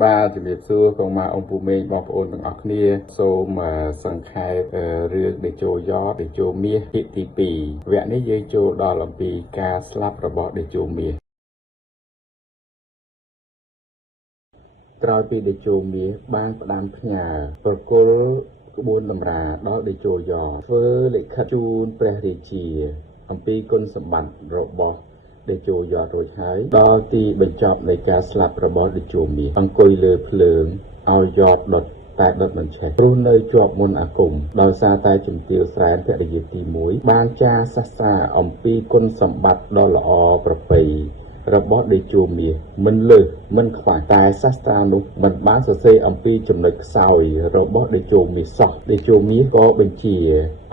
បាទជំរាបសួរកងម៉ាអង្គពូមេងបងប្អូនទាំងអស់គ្នាសូមសង្ខេបរឿងតេជោយ៉តេជោមាសភាគទី2វគ្គនេះយើងចូលដល់អំពីការស្លាប់របស់តេជោមាសក្រោយពីតេជោមាសបានផ្ដាំផ្ញើប្រគល់ក្បួនតម្រាដល់តេជោយ៉តធ្វើលិខិតជូនព្រះរាជាអំពីគុណសម្បត្តិរបស់តេជោយ៉តរួចហើយដល់ទីបញ្ចប់នៃការស្លាប់របស់តេជោមាសអង្គុយលើភ្លើងឲ្យយ៉តដុតតែដុតមិនឆេះព្រោះនៅជាប់មន្តអាគមដោយសារតែជំទាវស្រែនភរិយាទី1បានចារសាស្ត្រាអំពីគុណសម្បត្តិដ៏ល្អប្រពៃរបស់តេជោមាសមិនលើសមិនខ្វះតែសាស្ត្រានោះមិនបានសរសេរអំពីចំណុចខ្សោយរបស់តេជោមាសសោះតេជោមាសក៏បញ្ជា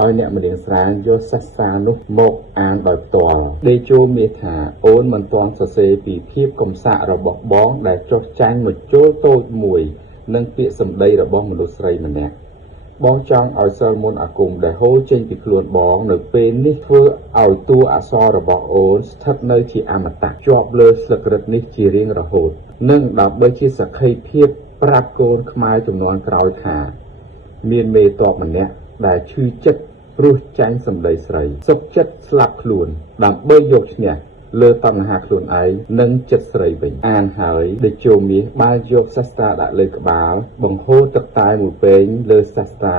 ឲ្យអ្នកម្នាងស្រានយកសាស្ត្រានោះមកអានដោយផ្ទាល់តេជោមាសថាអូនមិនទាន់សរសេរពីភាពកំសាករបស់បងដែលចុះចាញ់មកចូលតូចមួយនិងពាក្យសម្ដីរបស់មនុស្សស្រីម្នាក់បងចង់ឲ្យសិលមន្តអាគមដែលហូរចេញពីខ្លួនបងនៅពេលនេះធ្វើឲ្យតួអក្សររបស់អូនស្ថិតនៅជាអមតៈជាប់លើស្លឹករឹតនេះជារៀងរហូតនិងដើម្បីជាសក្ខីភាពប្រាប់កូនខ្មែរចំនួនក្រោយថាមានមេតបម្នាក់ដែលឈឺចិត្តរស់ចាញ់សម្ដីស្រីសុខចិត្តស្លាប់ខ្លួនដើម្បីយកឈ្នះលើតណ្ហាខ្លួនឯងនិងចិត្តស្រីវិញអានហើយតេជោមាសបានយកសាស្ត្រាដាក់លើក្បាលបង្ហូរទឹកតែមួយពែងលើសាស្ត្រា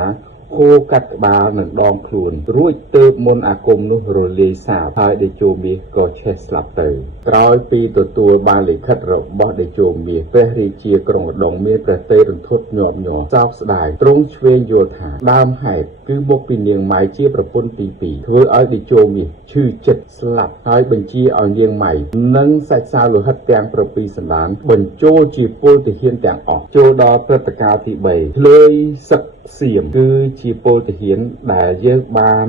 ខួរកាត់ក្បាលនិងដងខ្លួនរួចទើបមន្តអាគមនោះរលាយសាបហើយតេជោមាសក៏ឆេះស្លាប់ទៅក្រោយពីទទួលបានលិខិតរបស់តេជោមាសព្រះរាជាក្រុងឧដុង្គមានព្រះទ័យរន្ធត់ញាប់ញ័រសោកស្ដាយទ្រង់ឆ្វេងយល់ថាដើមហេតុគឺមកពីនាងម៉ៃជាប្រពន្ធទី2ធ្វើឲ្យតេជោមាសឈឺចិត្តស្លាប់ហើយបញ្ជាឲ្យនាងម៉ៃនិងសាច់សាវលោហិតទាំង7សន្តានបញ្ចូលជាពលទាហានទាំងអស់ចូលដល់ព្រឹត្តិការណ៍ទី3ធ្លើយសឹកសៀមគឺជាពលទាហានដែលយើងបាន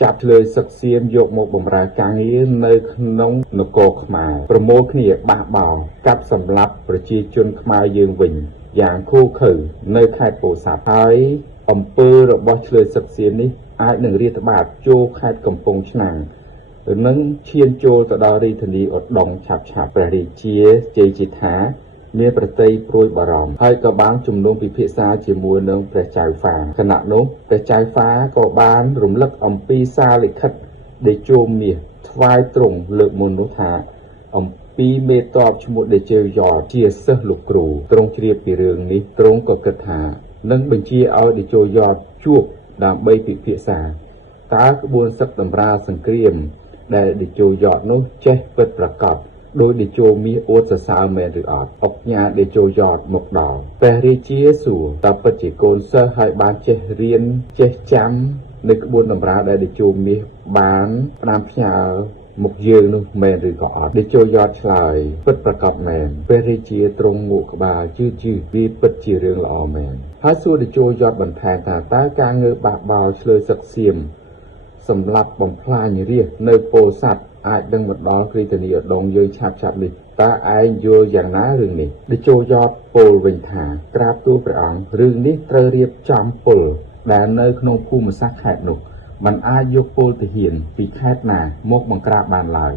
ចាប់ធ្លើយសឹកសៀមយកមកបម្រើការងារនៅក្នុងនគរខ្មែរប្រមូលគ្នាបះបោរកាប់សម្លាប់ប្រជាជនខ្មែរយើងវិញយ៉ាងឃោរឃៅនៅខេត្តពោធិ៍សាត់ហើយអំពើរបស់ធ្លើយសឹកសៀមនេះអាចនឹងរាតត្បាតចូលខេត្តកំពង់ឆ្នាំងនិងឈានចូលទៅដល់រាជធានីឧដុង្គឆាប់ព្រះរាជាជ័យជេដ្ឋាមានប្រតិយព្រួយបារម្ភហើយក៏បានជំនុំពិភាក្សាជាមួយនឹងព្រះចៅហ្វាខណៈនោះព្រះចៅហ្វាក៏បានរំលឹកអំពីសារលិខិតតេជោមាសថ្វាយទ្រង់លើកមុននោះថាអំពីមេតបឈ្មោះតេជោយ៉តជាសិស្សលោកគ្រូទ្រង់ជ្រាបពីរឿងនេះទ្រង់ក៏គិតថានឹងបញ្ជាឲ្យតេជោយ៉តជួបដើម្បីពិភាក្សាតើក្បួនសឹកតម្រាសង្គ្រាមដែលតេជោយ៉តនោះចេះពិតប្រាកដដោយតេជោមាសអួតសរសើរមែនឬអត់អុកញ៉ាតេជោយ៉តមកដល់ព្រះរាជាសួរតើពិតជាកូនសិស្សហើយបានចេះរៀនចេះចាំនៅក្បួនតម្រាដែលតេជោមាសបានផ្ដាំផ្ញើមកយើងនោះមែនឬក៏អត់តេជោយ៉តឆ្លើយពិតប្រាកដមែនព្រះរាជាទ្រង់ងក់ក្បាលជឿវាពិតជារឿងល្អមែនហើយសួរតេជោយ៉តបន្ថែមថាតើការងើបបះបោរឆ្លើយសឹកសៀមសម្រាប់បំផ្លាញរាជនៅពោធិ៍សាត់អាចនឹងមកដល់រាជធានីឧដុង្គយើងឆាប់នេះតើឯងយល់យ៉ាងណារឿងនេះតេជោយ៉តពោលវិញថាក្រាបទូលព្រះអង្គរឿងនេះត្រូវរៀបចំពលដែលនៅក្នុងភូមិសាស្ត្រខេត្តនោះมันអាចយកពលទាហានពីខេត្តណាមកបង្ក្រាបបានឡើយ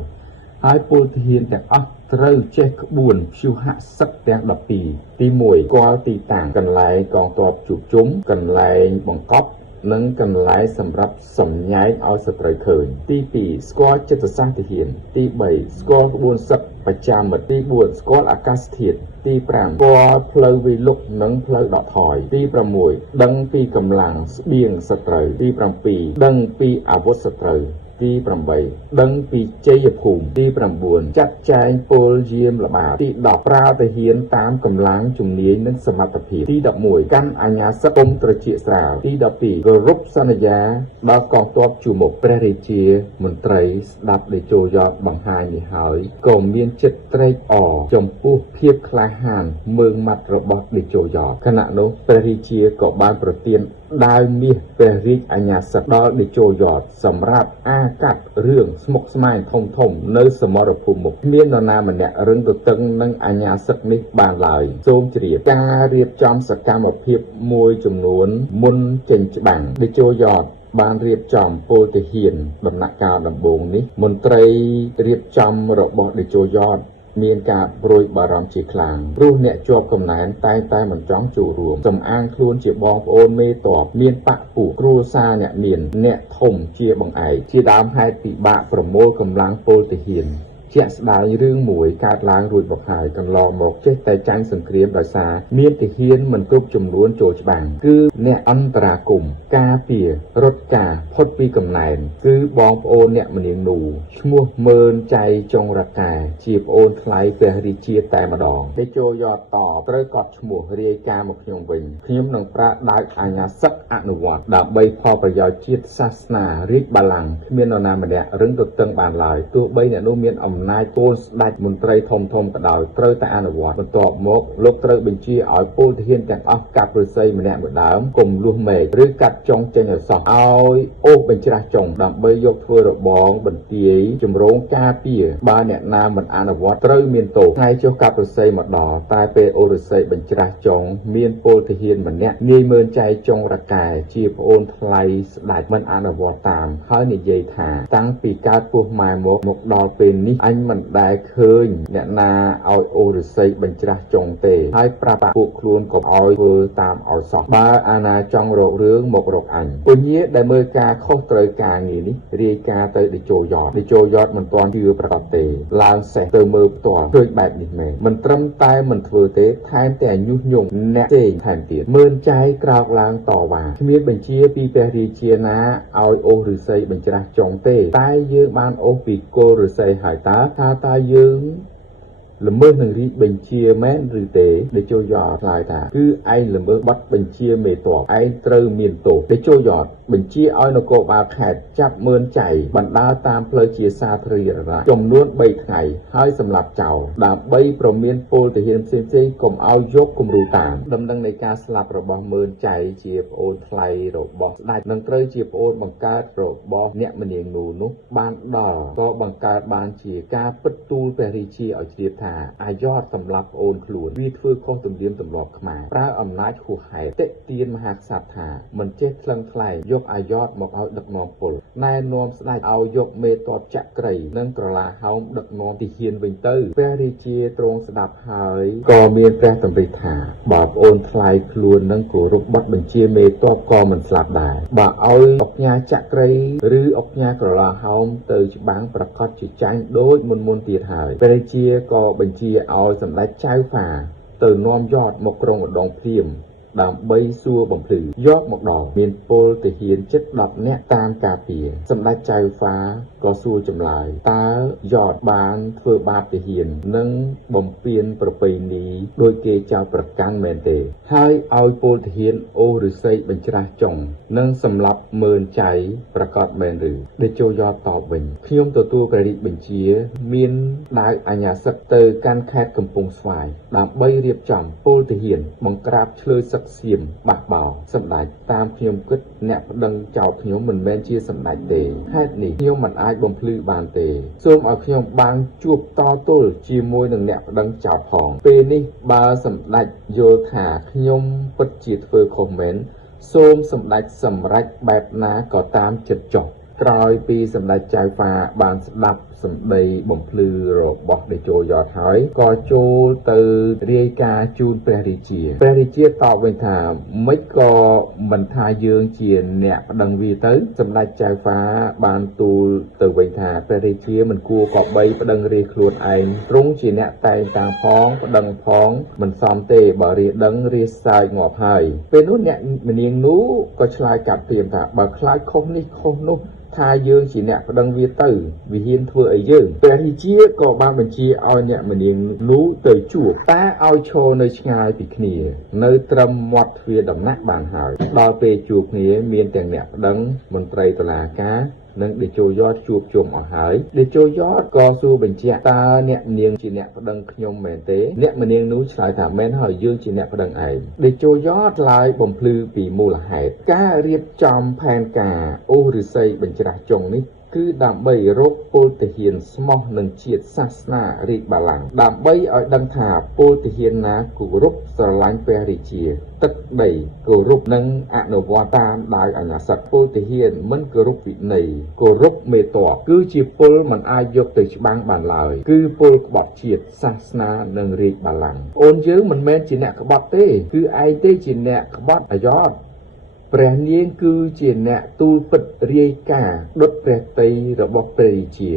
ហើយពលទាហានទាំងអស់ត្រូវចេះក្បួនព្យុហសឹកទាំង12ទី1ស្គាល់ទីតាំងកន្លែងកងទ័ពជួបជុំកន្លែងបង្កប់និងកន្លែងសម្រាប់សម្ញែកឲ្យសត្រូវឃើញទី2ស្គាល់ចិត្តសាស្ត្រទាហានទី3ស្គាល់ក្បួនសឹកបច្ចាមិត្តទី4ស្គាល់អាកាសធាតុទី5ស្គាល់ផ្លូវវាយលុកនិងផ្លូវដកថយទី6ដឹងពីកម្លាំងស្បៀងសត្រូវទី7ដឹងពីអាវុធសត្រូវទី8ដឹងពីជ័យភូមិទី9ចាត់ចែងពលយាមល្បាតទី10ប្រើទាហានតាមកម្លាំងជំនាញនិងសមត្ថភាពទី11កាន់អាជ្ញាសិទ្ធិគុំត្រជាស្រាលទី12គោរពសន្យាដល់កងទ័ពជួរមុខព្រះរាជាមន្ត្រីស្ដាប់តេជោយ៉តបង្ហាញនេះហើយក៏មានចិត្តត្រេកអរចំពោះភាពក្លាហានមើងម៉ាត់របស់តេជោយ៉តខណៈនោះព្រះរាជាក៏បានប្រទានដាវមាសព្រះរាជអាជ្ញាសិទ្ធិដល់តេជោយ៉តសម្រាប់អាកាត់រឿងស្មុគស្មាញធំនៅសមរភូមិមុខគ្មាននរណាម្នាក់រឹងទទឹងនឹងអាជ្ញាសិទ្ធិនេះបានឡើយសូមជ្រាបការរៀបចំសកម្មភាពមួយចំនួនមុនចេញច្បាំងតេជោយ៉តបានរៀបចំពលទាហានដំណាក់កាលដំបូងនេះមន្ត្រីរៀបចំរបស់តេជោយ៉ត មានការប្រួយបារម្ភជាខ្លាំងព្រោះអ្នកជាប់កំណែនតែមិនចង់ចូលរួមសំអាងខ្លួនជាបងប្អូនមេតបមានបកពួកគ្រួសារអ្នកមានអ្នកធំជាបង្អែកជាដើមហេតុពិបាកប្រមូលកម្លាំងពលទាហានជាក់ស្ដែងរឿងមួយកើតឡើងរួចមកហើយកន្លងមកចេះតែចាញ់សង្គ្រាមដោយសារមានទាហានមិនគ្រប់ចំនួនចូលច្បាំងគឺអ្នកអន្តរាគមន៍ការពាររត់ការផុតពីកំណែនគឺបងប្អូនអ្នកម្នាងនូឈ្មោះមើនចៃចុងរកាជាប្អូនថ្លៃព្រះរាជាតែម្ដងទេជោយ៉តតត្រូវកត់ឈ្មោះរាយការណ៍មកខ្ញុំវិញខ្ញុំនឹងប្រើដើកអាញាសឹកអនុវត្តដើម្បីផលប្រយោជន៍ជាតិសាសនារាជបល្ល័ង្កគ្មាននរណាម្នាក់រឹងទទឹងបានឡើយទោះបីអ្នកនោះមានអំណាចកូនស្ដេចមន្ត្រីធំក៏ដោយត្រូវតែអនុវត្តបន្ទាប់មកលោកត្រូវបញ្ជាឲ្យពលទាហានទាំងអស់កាប់ឫស្សីម្នាក់មួយដើមកុំលួសមែកឬកាត់ចុងចេញឲ្យសោះឲ្យអូសបញ្ច្រាស់ចុងដើម្បីយកធ្វើរបងបន្ទាយជំរងការពារបើអ្នកណាមិនអនុវត្តត្រូវមានទោសថ្ងៃចុះកាប់ឫស្សីមកដល់តែពេលអូសឫស្សីបញ្ច្រាស់ចុងមានពលទាហានម្នាក់នាយមើលចៃចុងរកែជាប្អូនថ្លៃស្ដេចមិនអនុវត្តតាមហើយនិយាយថាតាំងពីកើតពោះម៉ែមកដល់ពេលនេះអញមិនដែលឃើញអ្នកណាឲ្យអូសឫស្សីបញ្ច្រាស់ចុងទេហើយប្រាប់ពួកខ្លួនកុំឲ្យធ្វើតាមឲ្យសោះបើអាណាចង់រករឿងមករកអញពញាដែលមើលការខុសត្រូវការងារនេះរាយការណ៍ទៅតេជោយ៉តមិនទាន់ជឿប្រកបទេឡើងសេះទៅមើលផ្ទាល់ឃើញបែបនេះមែនមិនត្រឹមតែមិនធ្វើទេថែមទាំងញុះញង់អ្នកផ្សេងថែមទៀតមើលចៃក្រោកឡើងតវ៉ាគ្មានបញ្ជាពីព្រះរាជាណាឲ្យអូសឫស្សីបញ្ច្រាស់ចុងទេតែយើងបានអូសពីគល់ឫស្សីហើយតើយើងល្មើសនឹងរាជបញ្ជាមែនឬទេតេជោយ៉តឆ្លើយថាគឺឯងល្មើសប័ណ្ណបញ្ជាមេតបឯងត្រូវមានទោសតេជោយ៉តបញ្ជាឲ្យនគរបាលខេត្តចាប់មើលចៃបណ្ដាលតាមផ្លូវជាសាធារណៈចំនួន3ថ្ងៃហើយសម្លាប់ចោលដើម្បីប្រមានពលទាហានផ្សេងកុំឲ្យយកគំរូតាមដំណឹងនៃការស្លាប់របស់មើលចៃជាប្អូនថ្លៃរបស់ស្ដេចនឹងត្រូវជាប្អូនបង្កើតរបស់អ្នកម្នាងនោះបានដល់ក៏បង្កើតបានជាការពិតទូលព្រះរាជាឲ្យជ្រាបថាអាយ៉តសម្លាប់ប្អូនខ្លួនវាធ្វើខុសទំនៀមទម្លាប់ខ្មែរប្រើអំណាចហួសហេតុតិទានមហាក្សត្រថាមិនចេះថ្លឹងថ្លែងយកអាយ៉តមកឲ្យដឹកនាំពលណែនាំស្ដេចឲ្យយកមេតបចក្រីនិងក្រឡាហោមដឹកនាំទាហានវិញទៅព្រះរាជាទ្រង់ស្ដាប់ហើយក៏មានព្រះតម្រិះថាបើប្អូនថ្លៃខ្លួននឹងគោរពបទបញ្ជាមេតបក៏មិនស្លាប់ដែរបើឲ្យអុកញ៉ាចក្រីឬអុកញ៉ាក្រឡាហោមទៅច្បាំងប្រកាសជាចាញ់ដូចមុនទៀតហើយព្រះរាជាក៏បញ្ជាឲ្យសម្ដេចចៅហ្វាទៅនាំយ៉តមកក្រុងឧដុង្គភ្លាមដើម្បីសួរបំភ្លឺយកមកដល់មានពលទាហានជិត10នាក់តាមការពារសម្ដេចចៅហ្វាក៏សួរចម្លើយតើយ៉តបានធ្វើបាបទាហាននិងបំពានប្រពៃណីដោយគេចោទប្រកាន់មែនទេហើយឲ្យពលទាហានអូសឫស្សីបញ្ច្រាស់ចុងនិងសម្លាប់មើលចៃប្រកាសមែនឬតេជោយ៉តតបវិញខ្ញុំទទួលព្រះរាជបញ្ជាមានដាវអាញាសឹកទៅកាន់ខេត្តកំពង់ស្វាយដើម្បីរៀបចំពលទាហានបង្ក្រាបឆ្លើយសឹកសៀមបះបោសម្ដេចតាមខ្ញុំគិតអ្នកប្តឹងចោទខ្ញុំមិនមែនជាសម្ដេចទេហេតុនេះខ្ញុំមិនអាចបំភ្លឺបានទេសូមឲ្យខ្ញុំបានជួបតទល់ជាមួយនឹងអ្នកប្តឹងចោទផងពេលនេះបើសម្ដេចយល់ថាខ្ញុំពិតជាធ្វើខុសមែនសូមសម្ដេចសម្រេចបែបណាក៏តាមចិត្តចុះក្រោយពីសម្ដេចចៅហ្វាបានស្ដាប់សម្ដីបំភ្លឺរបស់តេជោយ៉តហើយក៏ចូលទៅរាយការណ៍ជូនព្រះរាជាតបវិញថាមិនក៏មិនថាយើងជាអ្នកប្តឹងវាទៅសម្ដេចចៅហ្វាបានទូលទៅវិញថាព្រះរាជាមិនគួរក៏បីប្តឹងរាយខ្លួនឯងទ្រង់ជាអ្នកតែងតាំងផងប្តឹងផងមិនសមទេបើរាដឹងរាសើចងាប់ហើយពេលនោះអ្នកម្នាងនោះក៏ឆ្លើយកាត់ព្រាមថាបើខ្លាចខុសនេះខុសនោះថាយើងជាអ្នកប្តឹងវាទៅវាហ៊ានធ្វើអីយើងព្រះរាជាក៏បានបញ្ជាឲ្យអ្នកម្នាងនោះទៅជួបតែឲ្យឈរនៅឆ្ងាយពីគ្នានៅត្រឹមមាត់ទ្វារដំណាក់បានហើយដល់ពេលជួបគ្នាមានទាំងអ្នកប្តឹងមន្ត្រីតុលាការនិងតេជោយ៉តជួបជុំអស់ហើយតេជោយ៉តក៏សួរបញ្ជាក់តើអ្នកម្នាងជាអ្នកប្តឹងខ្ញុំមែនទេអ្នកម្នាងនោះឆ្លើយថាមែនហើយយើងជាអ្នកប្តឹងឯងតេជោយ៉តឆ្លើយបំភ្លឺពីមូលហេតុការរៀបចំផែនការអូសឫស្សីបញ្ច្រាស់ចុងនេះ គឺដើម្បីរកពលទាហានស្មោះនឹងជាតិសាសនារាជបល្ល័ង្កដើម្បីឲ្យដឹងថាពលទាហានណាគោរពស្រឡាញ់ព្រះរាជាទឹកដីគោរពនិងអនុវត្តតាមដោយអាជ្ញាសិទ្ធិពលទាហានមិនគោរពវិន័យគោរពមេតបគឺជាពលមិនអាចយកទៅច្បាំងបានឡើយគឺពលក្បត់ជាតិសាសនានិងរាជបល្ល័ង្កអូនយើងមិនមែនជាអ្នកក្បត់ទេគឺឯងទេជាអ្នកក្បត់អាយ៉តព្រះនាងគឺជាអ្នកទូលពិតរាយការណ៍ដុតព្រះតីរបស់ព្រះរាជា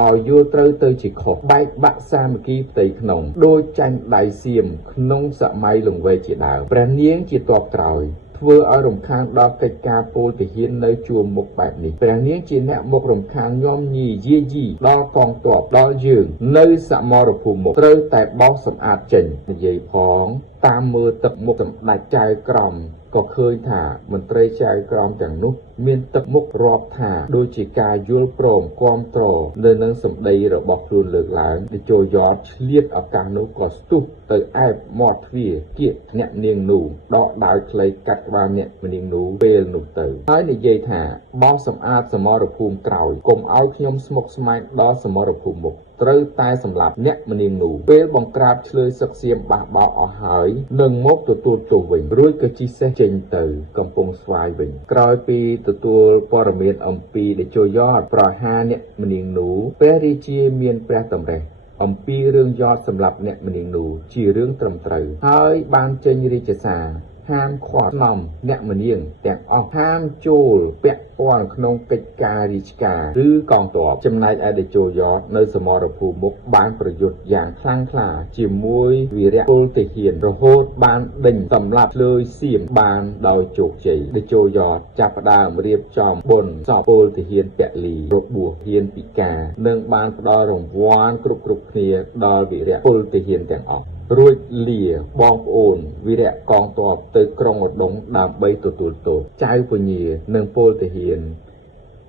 ឲ្យយល់ត្រូវទៅជាខុសបែកបាក់សាមគ្គីផ្ទៃក្នុងដោយចាញ់ដៃសៀមក្នុងសម័យលង្វែកជាដើមព្រះនាងជាតបក្រោយធ្វើឲ្យរំខានដល់កិច្ចការពលទាហាននៅជួរមុខបែបនេះព្រះនាងជាអ្នកមករំខានញោមញីយាយីដល់កងទ័ពដល់យើងនៅសមរភូមិមុខត្រូវតែបោសសម្អាតចេញនិយាយផងតាមមើលទឹកមុខសម្ដេចចៅក្រមក៏ឃើញថាមន្ត្រីចៅក្រមទាំងនោះមានទឹកមុខរាប់ថាដូចជាការយល់ព្រមគាំទ្រនៅនឹងសម្ដីរបស់ខ្លួនលើកឡើងតេជោយតឆ្លៀតឱកាសនោះក៏ស្ទុះទៅអែបមាត់ទ្វារគៀកអ្នកនាងនោះដកដាវខ្លីកាត់ក្បាលអ្នកនាងនោះពេលនោះទៅហើយនិយាយថាបោសសម្អាតសមរភូមិក្រោយកុំឲ្យខ្ញុំស្មុគស្មាញដល់សមរភូមិមុខត្រូវតែសម្លាប់អ្នកម្នាងនោះពេលបង្ក្រាបឆ្លើយសឹកសៀមបះបោអស់ហើយនឹងមកទទួលទោសវិញរួចក៏ជិះសេះចេញទៅកំពង់ស្វាយវិញក្រោយពីទទួលព័ត៌មានអំពីតេជោយតប្រហារអ្នកម្នាងនោះព្រះរាជាមានព្រះតម្រិះអំពីរឿងយតសម្រាប់អ្នកម្នាងនោះជារឿងត្រឹមត្រូវហើយបានចេញរាជសារហាមឃាត់នាំអ្នកម្នាងទាំងអស់ហាមចូលពាក់ព័ន្ធក្នុងកិច្ចការរាជការឬកងទ័ពចំណែកឯតេជោយតនៅសមរភូមិមុខបានប្រយុទ្ធយ៉ាងខ្លាំងក្លាជាមួយវីរៈពលទាហានរហូតបានដេញសម្លាប់ឆ្លើយសៀមបានដោយជោគជ័យតេជោយតចាប់ផ្ដើមរៀបចំបុណ្យសពពលទាហានពលីរបួសហ៊ានពិការនិងបានផ្ដល់រង្វាន់គ្រប់គ្នាដល់វីរៈពលទាហានទាំងអស់រួចលាបងប្អូនវីរៈកងទ័ពទៅក្រុងឧដុង្គដើម្បីទទួលទោសចៅពញានិងពលទាហាន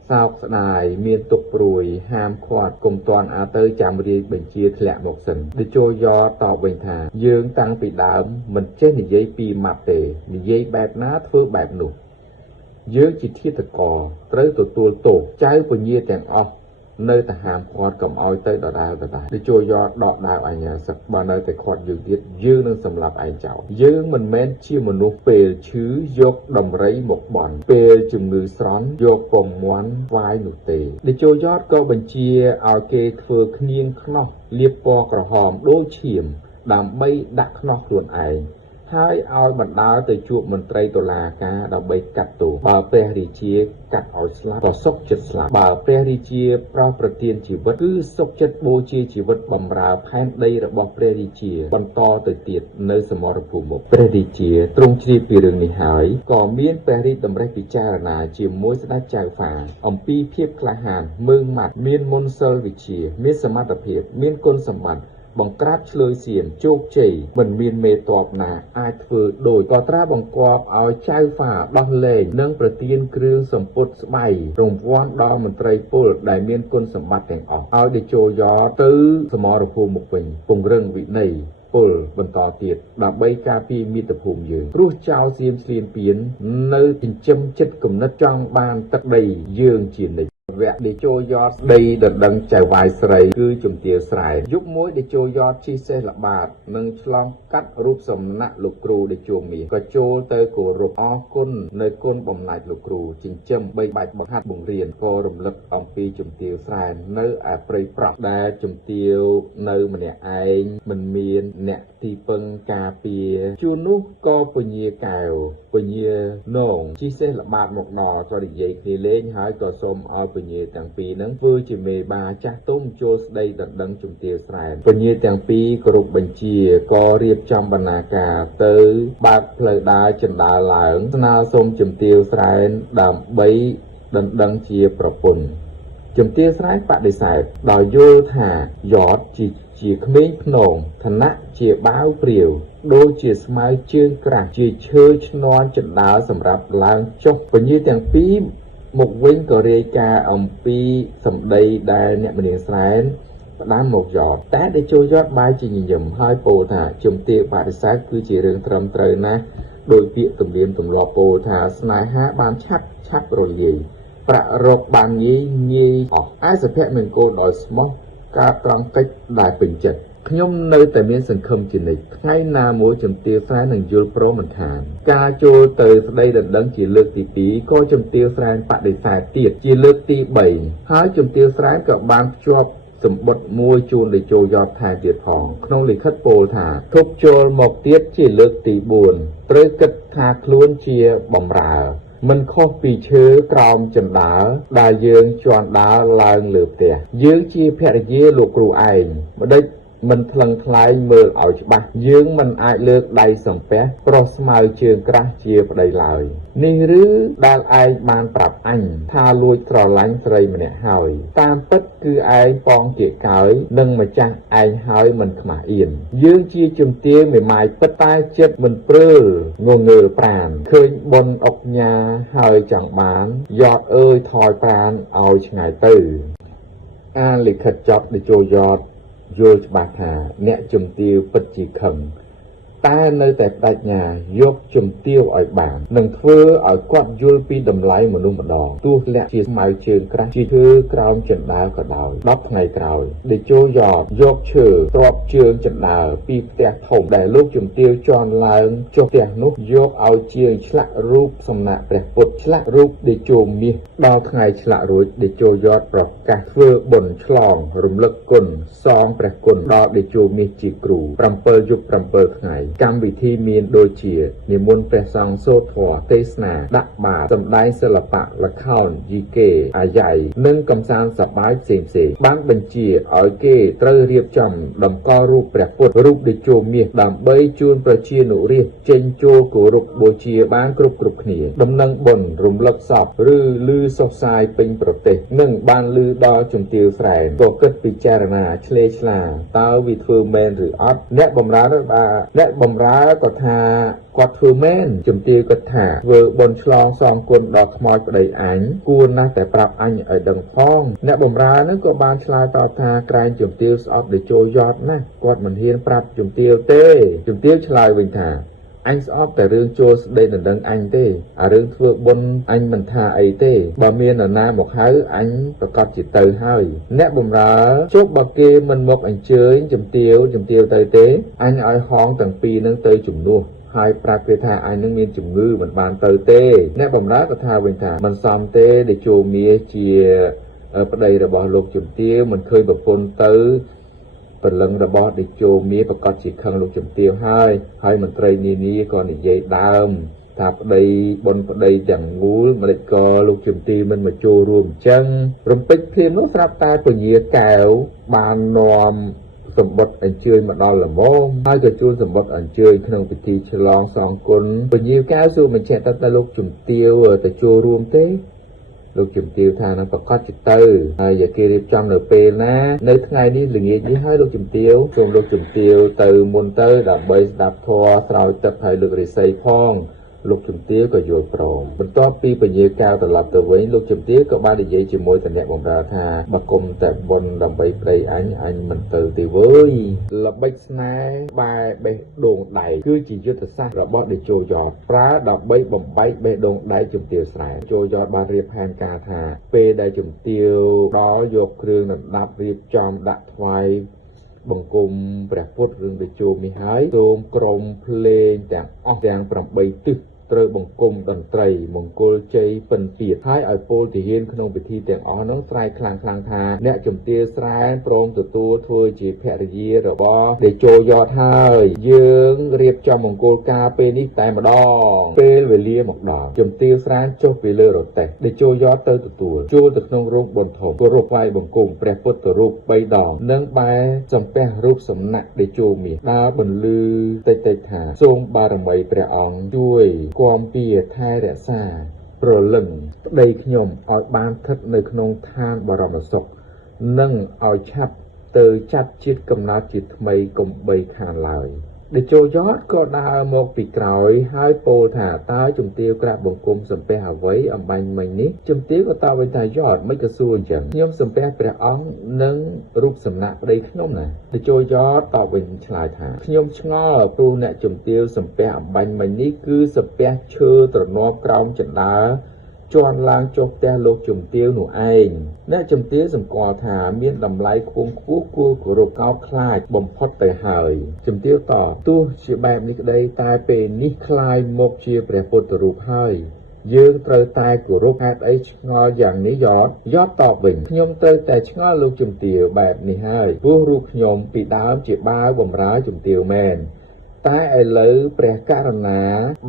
សោកស្ដាយមានទុកព្រួយហាមឃាត់គុំតាន់ទៅចាំរាជបញ្ជាធ្លាក់មកសិនតេជោយតតបវិញថាយើងតាំងពីដើមមិនចេះនិយាយពីម៉ាត់ទេនិយាយបែបណាធ្វើបែបនោះយើងជាធាតុកោត្រូវទទួលទោសចៅពញាទាំងអស់នៅតែហាមឃាត់កុំឲ្យទៅដដែលតេជោយតដកដាវអញ្ញាសឹកបើនៅតែខាត់យើងទៀតយើងនឹងសម្លាប់ឯងចោលយើងមិនមែនជាមនុស្សពេលឈឺយកដំរីមកបន់ពេលជំងឺស្រន់យកពងមាន់វាយនោះទេតេជោយតក៏បញ្ជាឲ្យគេធ្វើគ្នៀងខ្នោះលាបពណ៌ក្រហមដូចឈាមដើម្បីដាក់ខ្នោះខ្លួនឯងហើយឲ្យបណ្ដាលទៅជួបមន្ត្រីតុលាការដើម្បីកាត់ទោសបើព្រះរាជាកាត់ឲ្យស្លាប់ក៏សុខចិត្តស្លាប់បើព្រះរាជាប្រោសប្រទានជីវិតគឺសុខចិត្តបូជាជីវិតបម្រើផែនដីរបស់ព្រះរាជាបន្តទៅទៀតនៅសមរភូមិមុខព្រះរាជាទ្រង់ជ្រាបពីរឿងនេះហើយក៏មានព្រះរាជតម្រិះពិចារណាជាមួយស្ដេចចៅហ្វាអំពីភាពក្លាហានម៉ឺងម៉ាត់មានមន្តសិលវិជ្ជាមានសមត្ថភាពមានគុណសម្បត្តិបង្ក្រាបឆ្លើយសៀមជោគជ័យមិនមានមេតបណាអាចធ្វើដូចក៏ត្រាបង្គាប់ឲ្យចៅហ្វាដោះលែងនិងប្រទានគ្រឿងសម្ពុតស្បៃរង្វាន់ដល់មន្ត្រីពលដែលមានគុណសម្បត្តិទាំងអស់ឲ្យតេជោយតទៅសមរភូមិមុខវិញពង្រឹងវិន័យពលបន្តទៀតដើម្បីការពារមាតុភូមិយើងព្រោះចៅសៀមស្លៀនពៀននៅចិញ្ចឹមចិត្តគំនិតចង់បានទឹកដីយើងជានិច្ចវគ្គតេជោយតស្ដីដណ្ដឹងចៅវាយស្រីគឺជំទាវស្រែយុគមួយតេជោយតជិះសេះល្បាតនិងឆ្លងកាត់រូបសំណាក់លោកគ្រូតេជោមាសក៏ចូលទៅគោរពអរគុណនៅគុណបំណាច់លោកគ្រូចិញ្ចឹមបីបាច់បង្ហាត់បង្រៀនក៏រំលឹកអំពីជំទាវស្រែនៅឯព្រៃប្រោះដែលជំទាវនៅម្នាក់ឯងមិនមានអ្នកទីពឹងការពារជួននោះក៏ពញាកែវពញានងជិះសេះល្បាតមកដល់ក៏និយាយគ្នាលេងហើយក៏សូមឲ្យពញាទាំងពីរនឹងធ្វើជាមេបាចាស់ទុំចូលស្ដីដណ្ដឹងជំទាវស្រែពញាទាំងពីរគ្រប់បញ្ជាក៏រៀបចំបណ្ណាការទៅបើកផ្លូវដើរចិនដើរឡើងស្នើសុំជំទាវស្រែដើម្បីដណ្ដឹងជាប្រពន្ធជំទាវស្រែបដិសេធដោយយល់ថាយតជាក្មេងភ្នងឋានៈជាបាវព្រាវដូចជាស្មៅជើងក្រាស់ជាឈើឈ្នាន់ចិនដើរសម្រាប់ឡើងចុះពញាទាំងពីរមកវិញក៏រាយការណ៍អំពីសម្ដីដែលអ្នកម្នាងស្រែនផ្ដាំមកយតតែតេជោយតបែរជាញញឹមហើយពោលថាជំទាវបដិសេធគឺជារឿងត្រឹមត្រូវណាស់ដោយពាក្យទំនៀមទម្លាប់ពោលថាស្នេហាបានឆាប់រលាយ ប្រាក់រកបានងាយអស់ឯសុភមង្គលដោយស្មោះការត្រង់កិច្ចដែលពេញចិត្តខ្ញុំនៅតែមានសង្ឃឹមជានិច្ចថ្ងៃណាមួយជំទាវស្រែនឹងយល់ព្រមមិនខានការចូលទៅស្ដីដណ្ដឹងជាលើកទី2ក៏ជំទាវស្រែបដិសេធទៀតជាលើកទី3ហើយជំទាវស្រែក៏បានភ្ជាប់សម្បត្តិមួយជូនលេចូលយត់ថែទៀតផងក្នុងលិខិតពោលថាធប់ចូលមកទៀតជាលើកទី4ត្រូវគិតថាខ្លួនជាបំរើមិនខុសពីឈើក្រោមចណ្ដាលដែលយើងជន់ដើរឡើងលើផ្ទះយើងជាភរិយាលោកគ្រូឯងម្ដេចមិនថ្លឹងថ្លែងមើលឲ្យច្បាស់យើងមិនអាចលើកដៃសំពះប្រុសស្មៅជើងក្រាស់ជាប្តីឡើយនេះឬដែលឯងបានប្រាប់អញថាលួចស្រឡាញ់ស្រីម្នាក់ហើយតាមពិតគឺឯងប៉ងជាកើយនិងម្ចាស់ឯងហើយមិនខ្មាស់អៀនយើងជាជំទាវមេម៉ាយពិតតែចិត្តមិនព្រើលងងើប្រានឃើញបុណ្យអុកញ៉ាហើយចង់បានយត់អើយថយប្រានឲ្យឆ្ងាយទៅអានលិខិតចប់ទៅចូលយត់យល់ច្បាស់ថាអ្នកជំទាវពិតជាខឹងតែនៅតែបដិញ្ញាយកជំទាវឲ្យបាននឹងធ្វើឲ្យគាត់យល់ពីតម្លៃមនុស្សម្ដងទោះលាក់ជាស្មៅជើងក្រាស់ជាឈើក្រោមចណ្ដាលក៏ដោយ10ថ្ងៃក្រោយដេជោយតយកឈើទ្រាប់ជើងចណ្ដាលពីផ្ទះធំដែលលោកជំទាវជន់ឡើងចុះផ្ទះនោះយកឲ្យជាងឆ្លាក់រូបសំណាកព្រះពុទ្ធឆ្លាក់រូបដេជោមាសដល់ថ្ងៃឆ្លាក់រួចដេជោយតប្រកាសធ្វើបុណ្យឆ្លងរំលឹកគុណសងព្រះគុណដល់ដេជោមាសជាគ្រូ7យប់7ថ្ងៃកម្មវិធីមានដូចជានិមន្តព្រះសង្ឃសូត្រធម៌ទេសនាដាក់បាតសម្ដែងសិល្បៈល្ខោនយីកេអាយ៉ៃនិងកំសាន្តសប្បាយផ្សេងបានបញ្ជាឲ្យគេត្រូវរៀបចំតម្កល់រូបព្រះពុទ្ធរូបតេជោមាសដើម្បីជូនប្រជានុរាស្ត្រចេញចូលគោរពបូជាបានគ្រប់គ្នាដំណឹងបុណ្យរំលឹកសពឬឮសុសសាយពេញប្រទេសនិងបានឮដល់ជំទាវស្រែក៏គិតពិចារណាឆ្លេឆ្លាតើវាធ្វើមែនឬអត់អ្នកបម្រើក៏ថាគាត់ធ្វើមែនជំទាវគាត់ថាធ្វើបុណ្យឆ្លងសងគុណដល់ខ្មោចប្តីអញគួរណាស់តែប្រាប់អញឲ្យដឹងផងអ្នកបម្រើនោះក៏បានឆ្លើយតបថាក្រែងជំទាវស្អប់ដែលចូលយត់ណាស់គាត់មិនហ៊ានប្រាប់ជំទាវទេជំទាវឆ្លើយវិញថាអញស្អប់តែរឿងចូលស្ដីដណ្ដឹងអញទេអារឿងធ្វើបុណ្យអញមិនថាអីទេបើមាននរណាមកហៅអញប្រកាសជាទៅហើយអ្នកបម្រើជប់បើគេមិនមកអញ្ជើញជំទាវទៅទេអញឲ្យហងទាំងពីរនឹងទៅជំនួសហើយប្រាប់គេថាអញនឹងមានជំងឺមិនបានទៅទេអ្នកបម្រើក៏ថាវិញថាមិនសមទេដែលចូលមាសជាប្តីរបស់លោកជំទាវមិនឃើញប្រពន្ធទៅព្រលឹងរបស់ដេជោមាសប្រកាសជាខឹងលោកជំទាវហើយមន្ត្រីនានាក៏និយាយដើមថាប្តីបុណ្យប្តីទាំងមូលម្លេចក៏លោកជំទាវមិនមកចូលរួមអញ្ចឹងរំពេចភៀមនោះស្រាប់តែពញាកែវបាននាំសម្បត្តិអញ្ជើញមកដល់ល្មមហើយក៏ជួនសម្បត្តិអញ្ជើញក្នុងពិធីឆ្លងសងគុណពញាកែវសួរបញ្ជាក់តើលោកជំទាវទៅចូលរួមទេលោកជំទាវថានឹងប្រកាសជាទៅហើយគេរៀបចំនៅពេលណានៅថ្ងៃនេះល្ងាចនេះហើយលោកជំទាវសូមលោកជំទាវទៅមុនទៅដើម្បីស្ដាប់ធម៌ស្រោចទឹកហើយលើករិស័យផងលោកជំទាវក៏យល់ព្រមបន្ទាប់ពីពញាកែវត្រឡប់ទៅវិញលោកជំទាវក៏បាននិយាយជាមួយតអ្នកបម្រើថាបើគុំតែបុណ្យដើម្បីប្តីអញមិនទៅទេវើយល្បិចស្នេហ៍បែបេះដូងដែកគឺជាយុទ្ធសាស្ត្ររបស់ដេជោយតប្រើដើម្បីបំបែកបេះដូងដែកជំទាវស្រែជោយតបានរៀបផែនការថាពេលដែលជំទាវដល់យកគ្រឿងដណ្ដាប់រៀបចំដាក់ថ្វាយបង្គំព្រះពុទ្ធរឿងតេជោមាសហើយសូមក្រុមភ្លេងទាំងអស់ទាំង8ទិសត្រូវបង្គំតន្ត្រីមង្គលជ័យពិនទៀតហើយឲ្យពលទាហានក្នុងពិធីទាំងអស់នោះស្រែកខ្លាំងថាអ្នកជំទាវស្រែព្រមទទួលធ្វើជាភរិយារបស់ដេជោយតហើយយើងរៀបចំមង្គលការពេលនេះតែម្ដងពេលវេលាមកដល់ជំទាវស្រែចុះពីលើរទេះដេជោយតទៅទទួលចូលទៅក្នុងរោងបុណ្យធំគោរពថ្វាយបង្គំព្រះពុទ្ធរូប3ដងនិងបែរសំពះរូបសំណាក់ដេជោមាសដើរបន្លឺតិចថាសូមបារមីព្រះអង្គជួយគាំពៀថែរក្សាប្រលឹងប្តីខ្ញុំឲ្យបានស្ថិតនៅក្នុងឋានបរមសុខនិងឲ្យឆាប់ទៅចាត់ជាតិកំណើតជាថ្មីកុំបីខានឡើយដេជោយតក៏ដើរមកពីក្រោយហើយពោលថាតើជំទាវក្រាបបង្គំសំពះអ្វីអំបញ្ញមិញនេះជំទាវក៏តបវិញថាយតមិនក៏សួរអញ្ចឹងខ្ញុំសំពះព្រះអង្គនិងរូបសំណាកប្តីខ្ញុំណាដេជោយតតបវិញឆ្លើយថាខ្ញុំឆ្ងល់ព្រោះអ្នកជំទាវសំពះអំបញ្ញមិញនេះគឺសំពះឈើទ្រនាប់ក្រោមចណ្ដាល ជន់ឡើងចុះផ្ទះលោកជំទាវនោះឯងអ្នកជំទាវសម្គាល់ថាមានតម្លៃខ្ពង់ខ្ពស់គួរគោរពកោតខ្លាចបំផុតទៅហើយជំទាវតបទោះជាបែបនេះក្តីតែពេលនេះខ្លាយមកជាព្រះពុទ្ធរូបហើយយើងត្រូវតែគោរពហេតុអីឆ្ងល់យ៉ាងនេះយ៉តតបវិញខ្ញុំត្រូវតែឆ្ងល់លោកជំទាវបែបនេះហើយព្រោះរូបខ្ញុំពីដើមជាបាវបម្រើជំទាវមែនតែឥឡូវព្រះករុណា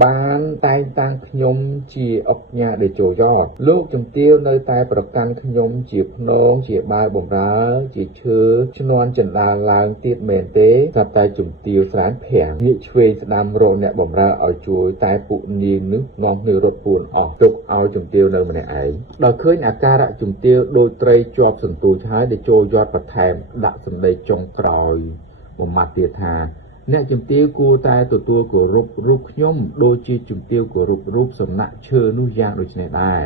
បានតែងតាំងខ្ញុំជាអុកញ៉ាតេជោយ៉តលោកជំទាវនៅតែប្រកាន់ខ្ញុំជាភ្នងជាបាវបម្រើជាឈើឈ្នាន់ចិន្តាឡើងទៀតមែនទេថាតែជំទាវស្រានភាំងងាកឆ្វេងស្ដាំរកអ្នកបម្រើឲ្យជួយតែពួកនាងនោះនាំគ្នារត់ពួនអស់ទុកឲ្យជំទាវនៅម្នាក់ឯងដល់ឃើញអាការៈជំទាវដូចត្រីជាប់សន្ទូចហើយតេជោយ៉តបន្ថែមដាក់សម្ដីចុងក្រោយមួយម៉ាត់ទៀតថាអ្នកជំទាវគួរតែទទួលគោរពរូបខ្ញុំដូចជាជំទាវគោរពរូបសំណាក់ឈើនោះយ៉ាងដូចនេះដែរ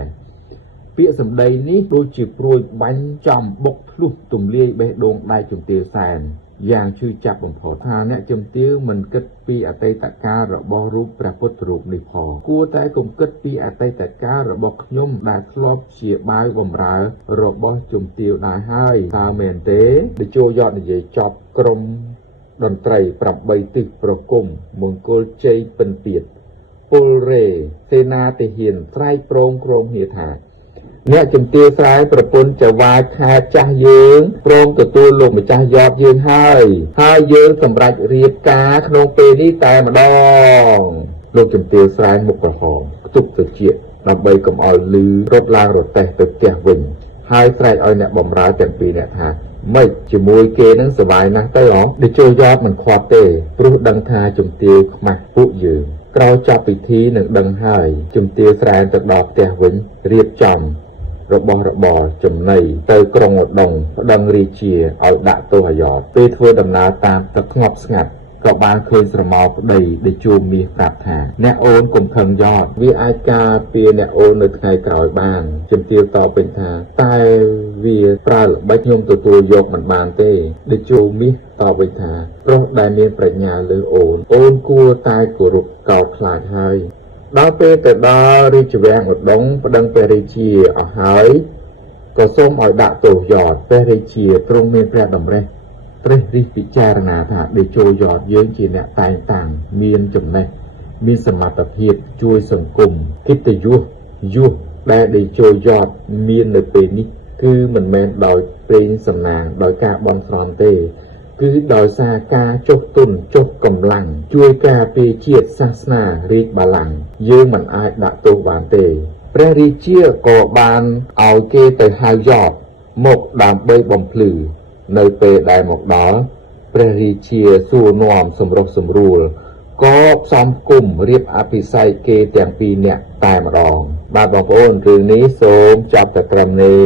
ពាក្យសម្ដីនេះដូចជាព្រួយបាញ់ចំបុកភ្លុះទម្លាយបេះដូងដៃជំទាវសែនយ៉ាងឈឺចាប់បំផុតថាអ្នកជំទាវមិនគិតពីអតីតកាលរបស់រូបព្រះពុទ្ធរូបនេះផងគួរតែកុំគិតពីអតីតកាលរបស់ខ្ញុំដែលធ្លាប់ជាបាវបម្រើរបស់ជំទាវដែរហើយតើមែនទេតេជោយ៉តនិយាយចប់ក្រុមតន្ត្រី8ទិសប្រគំមង្គលជ័យពិនទៀតពលរេសេនាទាហានស្រែកប្រងក្រមគ្នាថាអ្នកជំទាវស្រែប្រពន្ធចៅវាយខេត្តចាស់យើងព្រមទទួលលោកម្ចាស់យ៉តយើងហើយយើងសម្រេចរៀបការក្នុងពេលនេះតែម្ដងលោកជំទាវស្រែមុខក្រហមខ្ទប់ត្រចៀកដើម្បីកុំឲ្យលឺរត់ឡើងរទេះទៅផ្ទះវិញហើយស្រែកឲ្យអ្នកបម្រើទាំងពីរអ្នកថាម៉េចជាមួយគេនឹងសบายណាស់ទៅហ៎តេជោយ៉តមិនខ្វាត់ទេព្រោះដឹងថាជំទាវខ្មាស់ពួកយើងក្រោយចប់ពិធីនឹងដឹងហើយជំទាវស្រែនទៅដល់ផ្ទះវិញរៀបចំរបស់របរចំណីទៅក្រុងឧដុង្គប្តឹងរាជាឲ្យដាក់ទោសអាយ៉តពេលធ្វើដំណើរតាមទឹកស្ងប់ស្ងាត់ក៏បានឃើញស្រមោលប្តីដែលជួមមាសប្រាប់ថាអ្នកអូនកុំខឹងយ៉តវាអាចការពារអ្នកអូននៅថ្ងៃក្រោយបានជំទាវតបវិញថាតែវាប្រើល្បិចខ្ញុំទទួលយកមិនបានទេដែលជួមមាសតបវិញថាប្រុសដែលមានប្រាជ្ញាលើអូនគួរតែគោរពកោតខ្លាចហើយដល់ពេលទៅដល់រាជវាំងឧដុង្គប្តឹងព្រះរាជាអស់ហើយក៏សូមឲ្យដាក់ទោសយ៉តព្រះរាជាទ្រង់មានព្រះតម្រិះត្រិះរិះពិចារណាថាតេជោយ៉តយើងជាអ្នកតែងតាំងមានចំណេះមានសមត្ថភាពជួយសង្គមកិត្តិយសដែលតេជោយ៉តមាននៅពេលនេះគឺមិនមែនដោយព្រេងសំណាងដោយការបន់ស្រន់ទេគឺដោយសារការចុះទុនចុះកម្លាំងជួយការពារជាតិសាសនារាជបល្ល័ង្កយើងមិនអាចដាក់ទោសបានទេព្រះរាជាក៏បានឲ្យគេទៅហៅយ៉តមកដើម្បីបំភ្លឺនៅពេលដែលមកដល់ព្រះរាជាសួរនាំសម្រុះសម្រួលក៏ផ្សំគុំរៀបអភិសេកគេទាំងពីរនាក់តែម្ដងបាទបងប្អូនរឿងនេះសូមចាប់តែត្រឹមនេះ